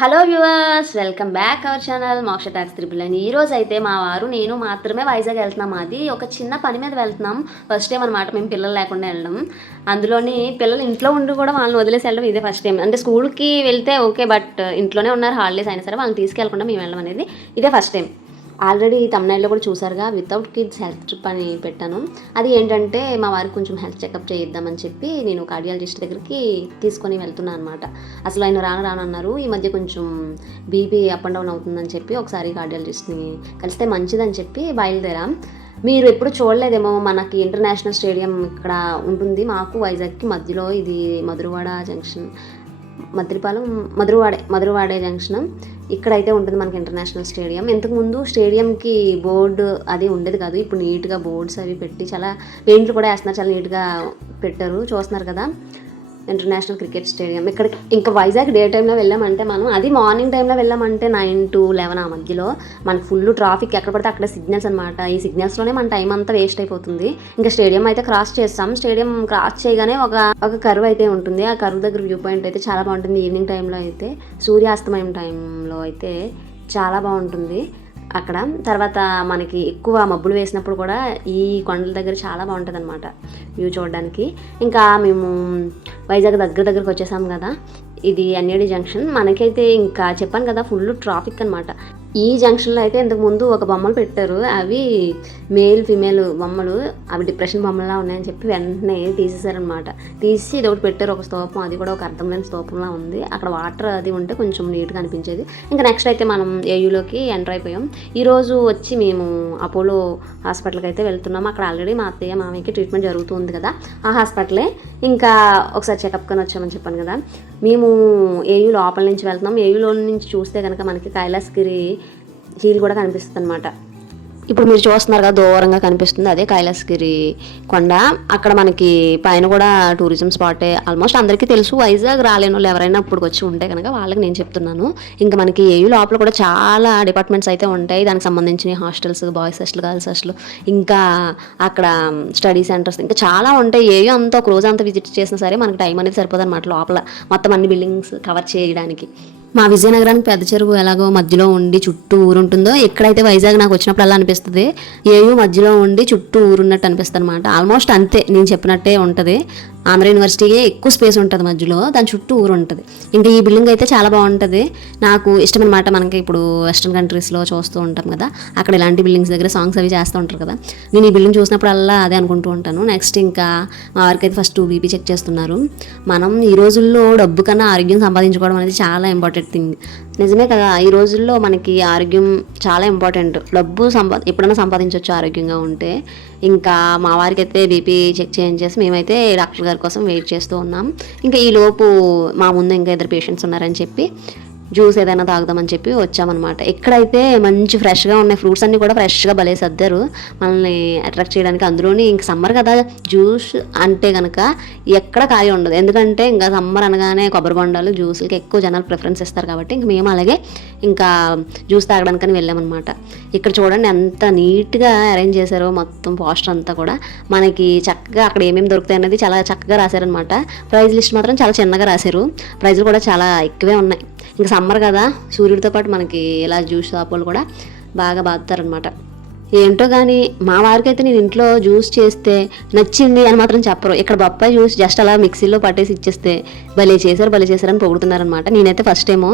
Hello viewers, welcome back our channel మోక్ష talks triple అని. ఈరోజు అయితే మా వారు నేను మాత్రమే వైజాగ్ వెళ్తున్నాం. అది ఒక చిన్న పని మీద వెళ్తున్నాం. ఫస్ట్ టైం అనమాట మేము పిల్లలు లేకుండా వెళ్ళడం. అందులోని పిల్లలు ఇంట్లో ఉండి కూడా వాళ్ళని వదిలేసి వెళ్ళడం ఇదే ఫస్ట్ టైం. అంటే స్కూల్కి వెళ్తే ఓకే, బట్ ఇంట్లోనే ఉన్నారు, హాలిడేస్ అయినా సరే వాళ్ళని తీసుకెళ్లకుండా మేము వెళ్ళడం అనేది ఇదే ఫస్ట్ టైం. ఆల్రెడీ తమిళనాడులో కూడా చూసారుగా, వితౌట్ కిడ్స్ హెల్త్ ట్రిప్ అని పెట్టాను. అది ఏంటంటే మా వారికి కొంచెం హెల్త్ చెకప్ చేయిద్దామని చెప్పి నేను కార్డియాలజిస్ట్ దగ్గరికి తీసుకొని వెళ్తున్నాను అనమాట. అసలు ఆయన రానన్నారు. ఈ మధ్య కొంచెం బీపీ అప్ అండ్ డౌన్ అవుతుందని చెప్పి ఒకసారి కార్డియాలజిస్ట్ని కలిస్తే మంచిదని చెప్పి బయలుదేరాం. మీరు ఎప్పుడు చూడలేదేమో, మనకి ఇంటర్నేషనల్ స్టేడియం ఇక్కడ ఉంటుంది మాకు వైజాగ్కి మధ్యలో. ఇది మధురవాడ జంక్షన్, మధురవాడే జంక్షన్. ఇక్కడైతే ఉంటుంది మనకి ఇంటర్నేషనల్ స్టేడియం. ఇంతకుముందు స్టేడియంకి బోర్డు అది ఉండేది కాదు. ఇప్పుడు నీట్గా బోర్డ్స్ అవి పెట్టి చాలా పెయింట్లు కూడా వేస్తున్నారు, చాలా నీట్గా పెట్టారు. చూస్తున్నారు కదా ఇంటర్నేషనల్ క్రికెట్ స్టేడియం. ఇక్కడ ఇంకా వైజాగ్ డే టైంలో వెళ్ళామంటే మనం, అది మార్నింగ్ టైంలో వెళ్ళామంటే 9 to 11 ఆ మధ్యలో మనకు ఫుల్ ట్రాఫిక్, ఎక్కడ పడితే అక్కడ సిగ్నల్స్ అనమాట. ఈ సిగ్నల్స్లోనే మన టైం అంతా వేస్ట్ అయిపోతుంది. ఇంకా స్టేడియం అయితే క్రాస్ చేస్తాం. స్టేడియం క్రాస్ చేయగానే ఒక కర్వ్ అయితే ఉంటుంది. ఆ కర్వ్ దగ్గర వ్యూ పాయింట్ అయితే చాలా బాగుంటుంది. ఈవినింగ్ టైంలో అయితే, సూర్యాస్తమయం టైంలో అయితే చాలా బాగుంటుంది అక్కడ. తర్వాత మనకి ఎక్కువ మబ్బులు వేసినప్పుడు కూడా ఈ కొండల దగ్గర చాలా బాగుంటుంది అనమాట వ్యూ చూడడానికి. ఇంకా మేము వైజాగ్ దగ్గరకు వచ్చేసాం కదా. ఇది ఎన్ఏడి జంక్షన్. మనకైతే ఇంకా చెప్పాను కదా ఫుల్ ట్రాఫిక్ అనమాట. ఈ జంక్షన్లో అయితే ఇంతకుముందు ఒక బొమ్మలు పెట్టారు. అవి మేల్ ఫిమేల్ బొమ్మలు, అవి డిప్రెషన్ బొమ్మలా ఉన్నాయని చెప్పి వెంటనే తీసేశారనమాట. తీసి ఇది ఒకటి పెట్టారు, ఒక స్తూపం. అది కూడా ఒక అర్థం లేని స్తూపంలా ఉంది. అక్కడ వాటర్ అది ఉంటే కొంచెం నీట్గా అనిపించేది. ఇంకా నెక్స్ట్ అయితే మనం ఏయూలోకి ఎంటర్ అయిపోయాం. ఈరోజు వచ్చి మేము అపోలో హాస్పిటల్కి అయితే వెళ్తున్నాం. అక్కడ ఆల్రెడీ మా అత్తయ్య మామయ్యకి ట్రీట్మెంట్ జరుగుతుంది కదా, ఆ హాస్పిటలే. ఇంకా ఒకసారి చెకప్కొని వచ్చామని చెప్పాను కదా. మేము ఏయూ లోపల నుంచి వెళ్తున్నాం. ఏయూలో నుంచి చూస్తే కనుక మనకి కైలాసగిరి హీల్ కూడా కనిపిస్తుంది అనమాట. ఇప్పుడు మీరు చూస్తున్నారు కదా, దూరంగా కనిపిస్తుంది, అదే కైలాసగిరి కొండ. అక్కడ మనకి పైన కూడా టూరిజం స్పాటే. ఆల్మోస్ట్ అందరికీ తెలుసు. వైజాగ్ రాలేని వాళ్ళు ఎవరైనా ఇప్పుడు వచ్చి ఉంటే కనుక వాళ్ళకి నేను చెప్తున్నాను. ఇంకా మనకి ఏయూ లోపల కూడా చాలా డిపార్ట్మెంట్స్ అయితే ఉంటాయి. దానికి సంబంధించిన hostels, boys hostel, girls hostel, ఇంకా అక్కడ స్టడీ సెంటర్స్, ఇంకా చాలా ఉంటాయి. ఏయూ అంతా ఒక రోజు అంతా విజిట్ చేసినా సరే మనకి టైం అనేది సరిపోదు అనమాట లోపల మొత్తం అన్ని బిల్డింగ్స్ కవర్ చేయడానికి. మా విజయనగరానికి పెద్ద చెరువు ఎలాగో మధ్యలో ఉండి చుట్టూ ఊరు ఉంటుందో, ఎక్కడైతే వైజాగ్ నాకు వచ్చినప్పుడు అలా అనిపిస్తుంది. ఏయూ మధ్యలో ఉండి చుట్టూ ఊరున్నట్టు అనిపిస్తుంది అనమాట. ఆల్మోస్ట్ అంతే నేను చెప్పినట్టే ఉంటుంది. ఆంధ్ర యూనివర్సిటీకే ఎక్కువ స్పేస్ ఉంటుంది మధ్యలో, దాని చుట్టూ ఊరు ఉంటుంది. ఇంకా ఈ బిల్డింగ్ అయితే చాలా బాగుంటుంది, నాకు ఇష్టం అనమాట. మనకి ఇప్పుడు వెస్ట్రన్ కంట్రీస్లో చూస్తూ ఉంటాం కదా, అక్కడ ఇలాంటి బిల్డింగ్స్ దగ్గర సాంగ్స్ అవి చేస్తూ ఉంటారు కదా. నేను ఈ బిల్డింగ్ చూసినప్పుడు అలా అదే అనుకుంటూ ఉంటాను. నెక్స్ట్ ఇంకా మా వారికి అయితే ఫస్ట్ బీపీ చెక్ చేస్తున్నారు. మనం ఈ రోజుల్లో డబ్బు కన్నా ఆరోగ్యం సంపాదించుకోవడం అనేది చాలా ఇంపార్టెంట్ థింగ్. నిజమే కదా, ఈ రోజుల్లో మనకి ఆరోగ్యం చాలా ఇంపార్టెంట్. డబ్బు ఎప్పుడైనా సంపాదించవచ్చు ఆరోగ్యంగా ఉంటే. ఇంకా మా వారికి అయితే బీపీ చెక్ చేయించేసి మేమైతే డాక్టర్ గారి కోసం వెయిట్ చేస్తూ ఉన్నాం. ఇంకా ఈ లోపు మా ముందు ఇంకా ఇద్దరు పేషెంట్స్ ఉన్నారని చెప్పి జ్యూస్ ఏదైనా తాగుదామని చెప్పి వచ్చామన్నమాట. ఎక్కడైతే మంచి ఫ్రెష్గా ఉన్నాయి, ఫ్రూట్స్ అన్నీ కూడా ఫ్రెష్గా భలే సర్దారు మనల్ని అట్రాక్ట్ చేయడానికి. అందులోని ఇంక సమ్మర్ కదా, జ్యూస్ అంటే కనుక ఎక్కడ ఖాళీ ఉండదు. ఎందుకంటే ఇంకా సమ్మర్ అనగానే కొబ్బరి బొండాలు, జ్యూస్లకి ఎక్కువ జనాలు ప్రిఫరెన్స్ ఇస్తారు కాబట్టి ఇంక మేము అలాగే ఇంకా జ్యూస్ తాగడానికని వెళ్ళామన్నమాట. ఇక్కడ చూడండి ఎంత నీట్గా అరేంజ్ చేశారో మొత్తం పోస్టర్ అంతా కూడా. మనకి చక్కగా అక్కడ ఏమేమి దొరుకుతాయి అనేది చాలా చక్కగా రాశారనమాట. ప్రైజ్ లిస్ట్ మాత్రం చాలా చిన్నగా రాశారు, ప్రైజ్లు కూడా చాలా ఎక్కువే ఉన్నాయి. ఇంకా సమ్మర్ కదా, సూర్యుడితో పాటు మనకి ఇలా జ్యూస్ షాపులు కూడా బాగా బాగుతారనమాట. ఏంటో కానీ మా వారికి అయితే నేను ఇంట్లో జ్యూస్ చేస్తే నచ్చింది అని మాత్రం చెప్పరు. ఇక్కడ బొప్పాయి జ్యూస్ జస్ట్ అలా మిక్సీలో పట్టేసి ఇచ్చేస్తే భలే చేశారని పొగుడుతున్నారనమాట. నేనైతే first time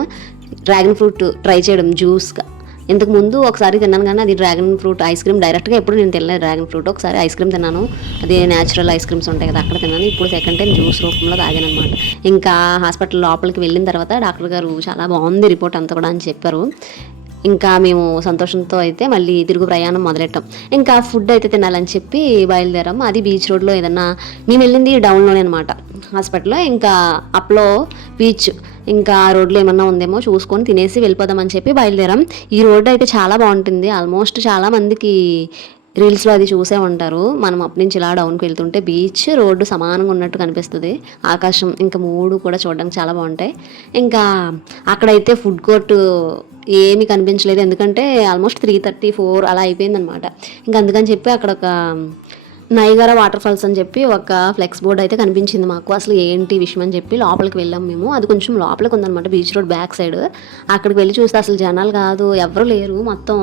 dragon fruit try చేయడం జ్యూస్గా. ఇంతకుముందు ఒకసారి తిన్నాను కానీ అది డ్రాగన్ ఫ్రూట్ ఐస్ క్రీమ్ డైరెక్ట్గా ఎప్పుడు నేను తినలేదు. డ్రాగన్ ఫ్రూట్ ఒకసారి ఐస్ క్రీమ్ తిన్నాను, అది న్యాచురల్ ఐస్ క్రీమ్స్ ఉంటాయి కదా, అక్కడ తిన్నాను. ఇప్పుడు సెకండ్ టైం జ్యూస్ రూపంలో తాగాను అనమాట. ఇంకా హాస్పిటల్ లోపలికి వెళ్ళిన తర్వాత డాక్టర్ గారు చాలా బాగుంది రిపోర్ట్ అంతా కూడా అని చెప్పారు. ఇంకా మేము సంతోషంతో అయితే మళ్ళీ తిరుగు ప్రయాణం మొదలెట్టాం. ఇంకా ఫుడ్ అయితే తినాలని చెప్పి బయలుదేరాం. అది బీచ్ రోడ్లో ఏదన్నా, మేము వెళ్ళింది డౌన్లోనే అనమాట హాస్పిటల్లో. ఇంకా అప్లో బీచ్, ఇంకా రోడ్లో ఏమన్నా ఉందేమో చూసుకొని తినేసి వెళ్ళిపోదామని చెప్పి బయలుదేరాం. ఈ రోడ్డు అయితే చాలా బాగుంటుంది. ఆల్మోస్ట్ చాలామందికి రీల్స్లో అది చూసే ఉంటారు. మనం అప్పటి నుంచి ఇలా డౌన్కి వెళ్తుంటే బీచ్ రోడ్డు సమానంగా ఉన్నట్టు కనిపిస్తుంది. ఆకాశం ఇంకా మూడు కూడా చూడడానికి చాలా బాగుంటాయి. ఇంకా అక్కడైతే ఫుడ్ కోర్టు ఏమీ కనిపించలేదు, ఎందుకంటే ఆల్మోస్ట్ 3:34 అలా అయిపోయిందనమాట. ఇంకా అందుకని చెప్పి అక్కడ ఒక నైగర వాటర్ ఫాల్స్ అని చెప్పి ఒక ఫ్లెక్స్ బోర్డ్ అయితే కనిపించింది మాకు. అసలు ఏంటి విషయం అని చెప్పి లోపలికి వెళ్ళాం మేము. అది కొంచెం లోపలికి ఉందన్నమాట, బీచ్ రోడ్ బ్యాక్ సైడ్. అక్కడికి వెళ్ళి చూస్తే అసలు జనాలు కాదు, ఎవరు లేరు. మొత్తం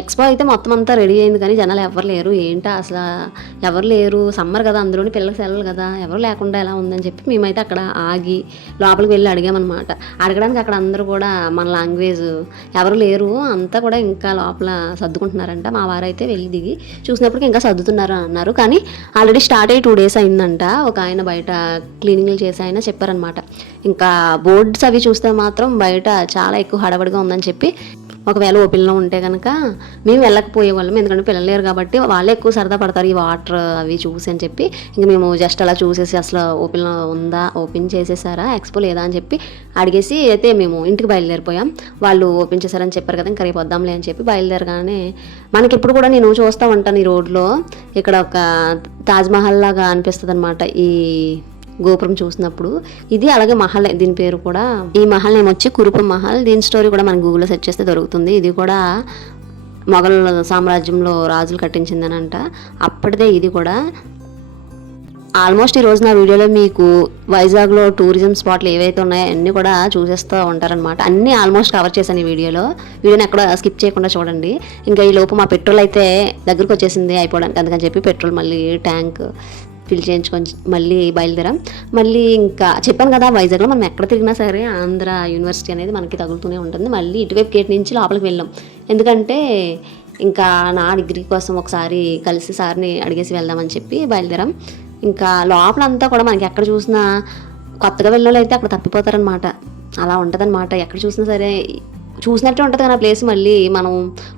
ఎక్స్పో అయితే మొత్తం అంతా రెడీ అయింది కానీ జనాలు ఎవరు లేరు. ఏంటా అసలు ఎవరు లేరు, సమ్మర్ కదా, అందులోని పిల్లలకి సెలవులు కదా, ఎవరు లేకుండా ఎలా ఉందని చెప్పి మేమైతే అక్కడ ఆగి లోపలికి వెళ్ళి అడిగామన్నమాట. అడగడానికి అక్కడ అందరూ కూడా మన లాంగ్వేజ్ ఎవరు లేరు, అంతా కూడా ఇంకా లోపల సర్దుకుంటున్నారంట. మా వారైతే వెళ్ళి దిగి చూసినప్పటికీ ఇంకా సర్దుతున్నారు అన్నారు. కానీ ఆల్రెడీ స్టార్ట్ అయ్యి 2 days అయిందంట. ఒక ఆయన బయట క్లీనింగ్లు చేసి ఆయన చెప్పారనమాట. ఇంకా బోర్డ్స్ అవి చూస్తే మాత్రం బయట చాలా ఎక్కువ హడావడిగా ఉందని చెప్పి, ఒకవేళ ఓపెన్లో ఉంటే కనుక మేము వెళ్ళకపోయే వాళ్ళం, ఎందుకంటే పిల్లలు లేరు కాబట్టి వాళ్ళే ఎక్కువ సరదా పడతారు ఈ వాటర్ అవి చూసి అని చెప్పి. ఇంక మేము జస్ట్ అలా చూసేసి అసలు ఓపెన్లో ఉందా, ఓపెన్ చేసేసారా, ఎక్స్పో లేదా అని చెప్పి అడిగేసి అయితే మేము ఇంటికి బయలుదేరిపోయాం. వాళ్ళు ఓపెన్ చేశారని చెప్పారు కదా, ఇంకా రేపు వద్దాంలే అని చెప్పి బయలుదేరగానే మనకి ఎప్పుడు కూడా నేను చూస్తూ ఉంటాను ఈ రోడ్లో, ఇక్కడ ఒక తాజ్మహల్ లాగా అనిపిస్తుంది అనమాట ఈ గోపురం చూసినప్పుడు. ఇది అలాగే మహల్, దీని పేరు కూడా, ఈ మహల్ నేమ్ వచ్చి కురుపు మహల్. దీని స్టోరీ కూడా మనం గూగుల్లో సెర్చ్ చేస్తే దొరుకుతుంది. ఇది కూడా మొఘల్ సామ్రాజ్యంలో రాజులు కట్టించిందనంట, అప్పటిదే ఇది కూడా. ఆల్మోస్ట్ ఈరోజు నా వీడియోలో మీకు వైజాగ్లో టూరిజం స్పాట్లు ఏవైతే ఉన్నాయో అన్నీ కూడా చూసేస్తూ ఉంటారనమాట. అన్నీ ఆల్మోస్ట్ కవర్ చేశాను ఈ వీడియోని ఎక్కడ స్కిప్ చేయకుండా చూడండి. ఇంకా ఈ లోపు మా పెట్రోల్ అయితే దగ్గరకు వచ్చేసింది అయిపోవడానికి, అందుకని చెప్పి పెట్రోల్ మళ్ళీ ట్యాంక్ ఫిల్ చేయించుకొని మళ్ళీ బయలుదేరాం. మళ్ళీ ఇంకా చెప్పాను కదా, వైజాగ్లో మనం ఎక్కడ తిరిగినా సరే ఆంధ్ర యూనివర్సిటీ అనేది మనకి తగులుతూనే ఉంటుంది. మళ్ళీ ఇటువైపు గేట్ నుంచి లోపలికి వెళ్ళాం, ఎందుకంటే ఇంకా నా డిగ్రీ కోసం ఒకసారి కలిసి సార్ని అడిగేసి వెళ్దామని చెప్పి బయలుదేరాం. ఇంకా లోపలంతా కూడా మనకి ఎక్కడ చూసినా కొత్తగా వెళ్ళిన అయితే అక్కడ తప్పిపోతారనమాట, అలా ఉంటుందన్నమాట. ఎక్కడ చూసినా సరే చూసినట్టే ఉంటుంది కానీ ఆ ప్లేస్ మళ్ళీ మనం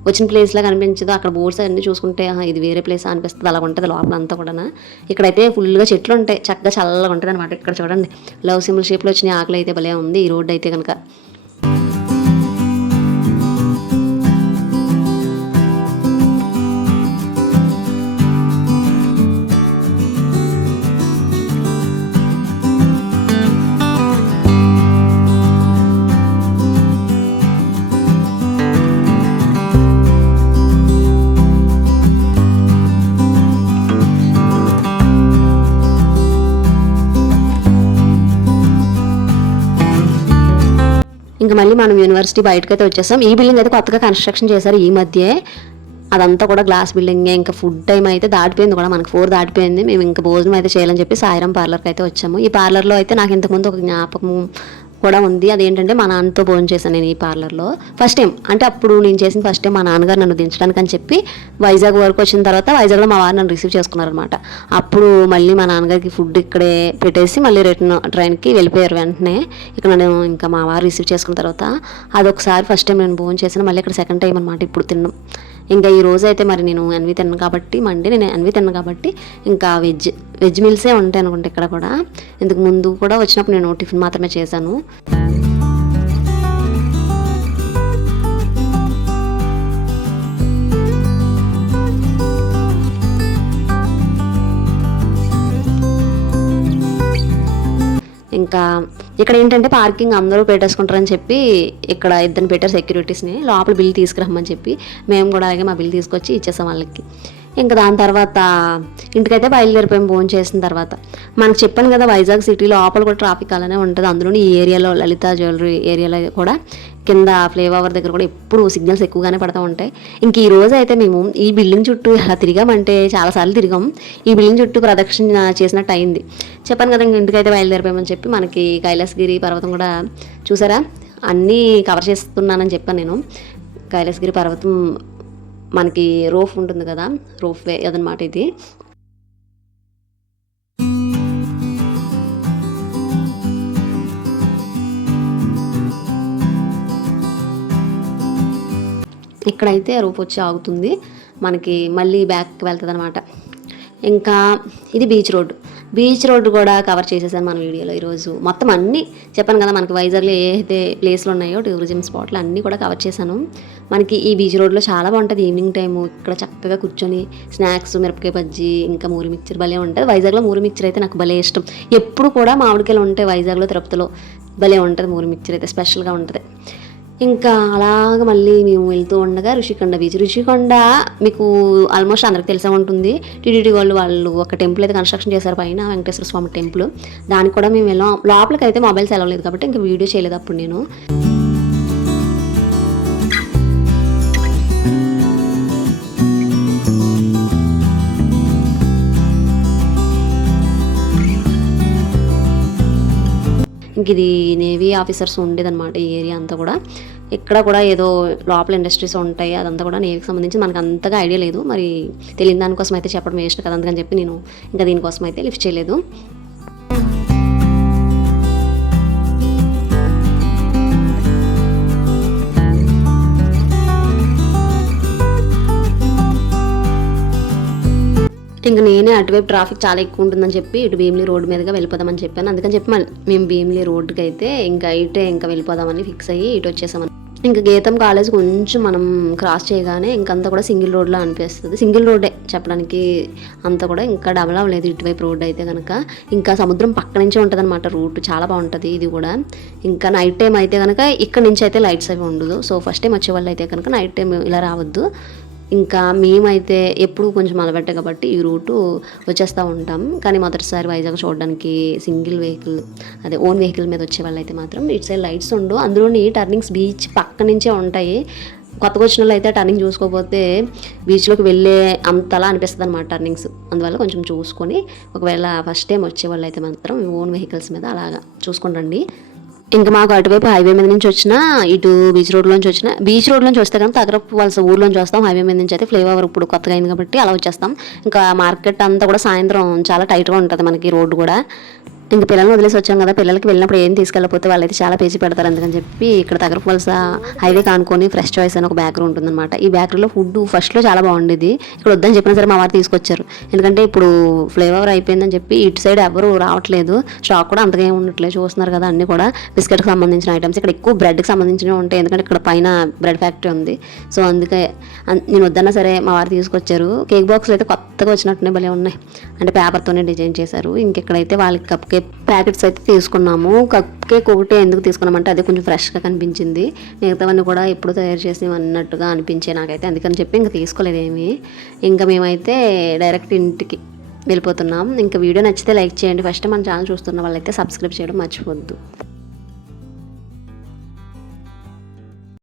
వచ్చిన ప్లేస్లా కనిపించదు. అక్కడ బోర్డ్స్ అన్నీ చూసుకుంటే ఇది వేరే ప్లేస్ అనిపిస్తుంది, అలా ఉంటుంది లోపలంతా కూడా. ఇక్కడైతే ఫుల్గా చెట్లు ఉంటాయి, చక్కగా చల్లగా ఉంటుంది అనమాట. ఇక్కడ చూడండి లవ్ సింబల్ షేప్లో వచ్చిన ఆకులు అయితే భలే ఉంది ఈ రోడ్డు అయితే కనుక. ఇంకా మళ్ళీ మనం యూనివర్సిటీ బయటకు అయితే వచ్చేసాం. ఈ బిల్డింగ్ అయితే కొత్తగా కన్స్ట్రక్షన్ చేశారు ఈ మధ్య, అదంతా కూడా గ్లాస్ బిల్డింగ్. ఇంకా ఫుడ్ టైం అయితే దాటిపోయింది కూడా, మనకు 4 దాటిపోయింది. మేము ఇంకా భోజనం అయితే చేయాలని చెప్పి సాయిరాం పార్లర్కి అయితే వచ్చాము. ఈ పార్లర్లో అయితే నాకు ఇంతకుముందు ఒక జ్ఞాపకం కూడా ఉంది, అదేంటంటే మా నాన్నతో భోజనం చేశాను నేను ఈ పార్లర్లో ఫస్ట్ టైం. అంటే అప్పుడు నేను చేసిన ఫస్ట్ టైం మా నాన్నగారు నన్ను దించడానికి అని చెప్పి వైజాగ్ వరకు వచ్చిన తర్వాత వైజాగ్లో మా వారు నన్ను రిసీవ్ చేసుకున్నారనమాట. అప్పుడు మళ్ళీ మా నాన్నగారికి ఫుడ్ ఇక్కడే పెట్టేసి మళ్ళీ రిటర్న్ ట్రైన్కి వెళ్ళిపోయారు వెంటనే. ఇక్కడ నేను ఇంకా మా వారు రిసీవ్ చేసుకున్న తర్వాత అదొకసారి ఫస్ట్ టైం నేను భోజనం చేశాను, మళ్ళీ ఇక్కడ సెకండ్ టైం అనమాట ఇప్పుడు తిన్నాం. ఇంకా ఈ రోజు అయితే మరి నేను ఎన్వి తిన్నాను కాబట్టి, మండే నేను ఎన్వి తిన్నాను కాబట్టి ఇంకా వెజ్ మీల్సే ఉంటాయి అనుకుంటే ఇక్కడ కూడా. ఇంతకు ముందు కూడా వచ్చినప్పుడు నేను టిఫిన్ మాత్రమే చేశాను. ఇంకా ఇక్కడ ఏంటంటే పార్కింగ్ అందరూ పెట్టేసుకుంటారని చెప్పి ఇక్కడ ఇద్దరిని పెట్టారు సెక్యూరిటీస్ని, లోపల బిల్ తీసుకురమ్మని చెప్పి. మేము కూడా అలాగే మా బిల్ తీసుకొచ్చి ఇచ్చేసాం వాళ్ళకి. ఇంకా దాని తర్వాత ఇంటికైతే బయలుదేరిపోయాం భోజనం చేసిన తర్వాత. మనకు చెప్పాను కదా వైజాగ్ సిటీ లోపల కూడా ట్రాఫిక్ అలానే ఉంటుంది. అందులోని ఈ ఏరియాలో లలిత జ్యువెలరీ ఏరియాలో కూడా కింద ఫ్లైఓవర్ దగ్గర కూడా ఎప్పుడు సిగ్నల్స్ ఎక్కువగానే పడుతూ ఉంటాయి. ఇంక ఈ రోజు అయితే మేము ఈ బిల్డింగ్ చుట్టూ ఎలా తిరిగామంటే చాలాసార్లు తిరిగాం. ఈ బిల్డింగ్ చుట్టూ ప్రదక్షిణ చేసినట్టు అయింది. చెప్పాను కదా ఇంక ఇంటికైతే బయలుదేరిపోయామని చెప్పి. మనకి కైలాసగిరి పర్వతం కూడా చూసారా, అన్నీ కవర్ చేస్తున్నానని చెప్పాను నేను. కైలాసగిరి పర్వతం మనకి రోఫ్ ఉంటుంది కదా, రోఫ్ వే అదనమాట ఇది. ఇక్కడైతే రోప్ వచ్చి ఆగుతుంది, మనకి మళ్ళీ బ్యాక్కి వెళ్తుంది అనమాట. ఇంకా ఇది బీచ్ రోడ్డు కూడా కవర్ చేసేసాను మన వీడియోలో ఈరోజు. మొత్తం అన్నీ చెప్పాను కదా, మనకి వైజాగ్లో ఏ అయితే ప్లేస్లు ఉన్నాయో టూరిజం స్పాట్లు అన్నీ కూడా కవర్ చేశాను. మనకి ఈ బీచ్ రోడ్లో చాలా బాగుంటుంది ఈవినింగ్ టైము. ఇక్కడ చక్కగా కూర్చొని స్నాక్స్, మిరపకాయ బజ్జీ, ఇంకా మూరి మిక్చర్ భలే ఉంటుంది. వైజాగ్లో మూరి మిక్చర్ అయితే నాకు భలే ఇష్టం. ఎప్పుడు కూడా మామిడికాయలు ఉంటాయి వైజాగ్లో, తిరుపతిలో భలే ఉంటుంది మూరి మిక్చర్ అయితే, స్పెషల్గా ఉంటుంది. ఇంకా అలాగ మళ్ళీ మేము వెళ్తూ ఉండగా ఋషికొండ బీచ్. ఋషికొండ మీకు ఆల్మోస్ట్ అందరికి తెలిసే ఉంటుంది. టీటీడీ వాళ్ళు ఒక టెంపుల్ అయితే కన్స్ట్రక్షన్ చేశారు పైన, వెంకటేశ్వర స్వామి టెంపుల్. దానికి కూడా మేము వెళ్ళాం. లోపలికి అయితే మొబైల్స్ వెళ్ళలేదు కాబట్టి ఇంకా వీడియో చేయలేదు అప్పుడు నేను. ఇంక ఇది నేవీ ఆఫీసర్స్ ఉండేదన్నమాట ఈ ఏరియా అంతా కూడా. ఇక్కడ కూడా ఏదో లోపల ఇండస్ట్రీస్ ఉంటాయి, అదంతా కూడా నేవీకి సంబంధించి మనకు అంతగా ఐడియా లేదు. మరి తెలియని దానికోసం అయితే చెప్పడం వేస్ట్ కదా, అందుకని చెప్పి నేను ఇంకా దీనికోసం అయితే లిఫ్ట్ చేయలేదు. ఇంక నేనే అటువైపు ట్రాఫిక్ చాలా ఎక్కువ ఉంటుందని చెప్పి ఇటు భీమిలి రోడ్డు మీదుగా వెళ్ళిపోదామని చెప్పాను. అందుకని చెప్పి మేము భీమిలి రోడ్డుకి అయితే ఇంకా వెళ్ళిపోదామని ఫిక్స్ అయ్యి ఇటు వచ్చేసామని. ఇంకా గీతం కాలేజ్ కొంచెం మనం క్రాస్ చేయగానే ఇంకంతా కూడా సింగిల్ రోడ్లో అనిపిస్తుంది. సింగిల్ రోడ్డే చెప్పడానికి, అంతా కూడా ఇంకా డబల్ అవ్వలేదు ఇటువైపు రోడ్డు అయితే కనుక. ఇంకా సముద్రం పక్క నుంచే ఉంటుంది అనమాట రూట్, చాలా బాగుంటుంది ఇది కూడా. ఇంకా నైట్ టైం అయితే కనుక ఇక్కడ నుంచి అయితే లైట్స్ అవి ఉండదు. సో ఫస్ట్ టైం వచ్చేవాళ్ళు అయితే కనుక నైట్ టైం ఇలా రావద్దు. ఇంకా మేమైతే ఎప్పుడు కొంచెం అలవాటే కాబట్టి ఈ రూటు వచ్చేస్తూ ఉంటాం. కానీ మొదటిసారి వైజాగ్ చూడడానికి సింగిల్ వెహికల్, అదే ఓన్ వెహికల్ మీద వచ్చే వాళ్ళు అయితే మాత్రం ఇటు సైడ్ లైట్స్ ఉండవు. అందులోని టర్నింగ్స్ బీచ్ పక్క నుంచే ఉంటాయి. కొత్తగా వచ్చిన వాళ్ళు అయితే టర్నింగ్ చూసుకోకపోతే బీచ్లోకి వెళ్ళే అంతలా అనిపిస్తుంది అనమాట టర్నింగ్స్. అందువల్ల కొంచెం చూసుకొని ఒకవేళ ఫస్ట్ టైం వచ్చే వాళ్ళు అయితే మాత్రం ఓన్ వెహికల్స్ మీద అలాగా చూసుకొని రండి. ఇంకా మాకు అటువైపు హైవే మీద నుంచి వచ్చినా, ఇటు బీచ్ రోడ్లోంచి వచ్చిన, బీచ్ రోడ్లోంచి వస్తే కానీ తగరపు వాళ్ళ ఊర్లోంచి వస్తాం. హైవే మీద నుంచి అయితే ఫ్లైఓవర్ ఇప్పుడు కొత్తగా అయింది కాబట్టి అలా వచ్చేస్తాం. ఇంకా మార్కెట్ అంతా కూడా సాయంత్రం చాలా టైట్గా ఉంటుంది మనకి రోడ్డు కూడా. ఇంక పిల్లల్ని వదిలేసి వచ్చాం కదా, పిల్లలకి వెళ్ళినప్పుడు ఏం తీసుకెళ్ళకపోతే వాళ్ళైతే చాలా పేచి పెడతారు. అందుకని చెప్పి ఇక్కడ తగరపు వలస హైవే కానుకొని ఫ్రెష్ చాయిస్ అని ఒక బేకరీ ఉంటుందన్నమాట. ఈ బేకరీలో ఫుడ్ ఫస్ట్లో చాలా బాగుండేది. ఇక్కడ వద్దని చెప్పినా సరే మా వారు తీసుకొచ్చారు. ఎందుకంటే ఇప్పుడు ఫ్లేవర్ అయిపోయిందని చెప్పి ఇటు సైడ్ ఎవరు రావట్లేదు, స్టాక్ కూడా అంతగా ఏమి ఉండట్లేదు. చూస్తున్నారు కదా అన్నీ కూడా బిస్కెట్కి సంబంధించిన ఐటమ్స్. ఇక్కడ ఎక్కువ బ్రెడ్కి సంబంధించినవి ఉంటాయి, ఎందుకంటే ఇక్కడ పైన బ్రెడ్ ఫ్యాక్టరీ ఉంది. సో అందుకే నేను వద్దన్నా సరే మా వారు తీసుకొచ్చారు. కేక్ బాక్స్లు అయితే కొత్తగా వచ్చినట్టునే భలే ఉన్నాయి, అంటే పేపర్తోనే డిజైన్ చేశారు. ఇంకెక్కడైతే వాళ్ళకి కప్ కేక్ ప్యాకెట్స్ అయితే తీసుకున్నాము. కప్ కేక్ ఒకటే ఎందుకు తీసుకున్నామంటే అది కొంచెం ఫ్రెష్గా కనిపించింది, మిగతావన్నీ కూడా ఎప్పుడు తయారు చేసి అన్నట్టుగా అనిపించే నాకైతే. అందుకని చెప్పి ఇంకా తీసుకోలేదేమి. ఇంకా మేమైతే డైరెక్ట్ ఇంటికి వెళ్ళిపోతున్నాం. ఇంకా వీడియో నచ్చితే లైక్ చేయండి. ఫస్ట్ మన ఛానల్ చూస్తున్న వాళ్ళైతే సబ్స్క్రైబ్ చేయడం మర్చిపోద్దు.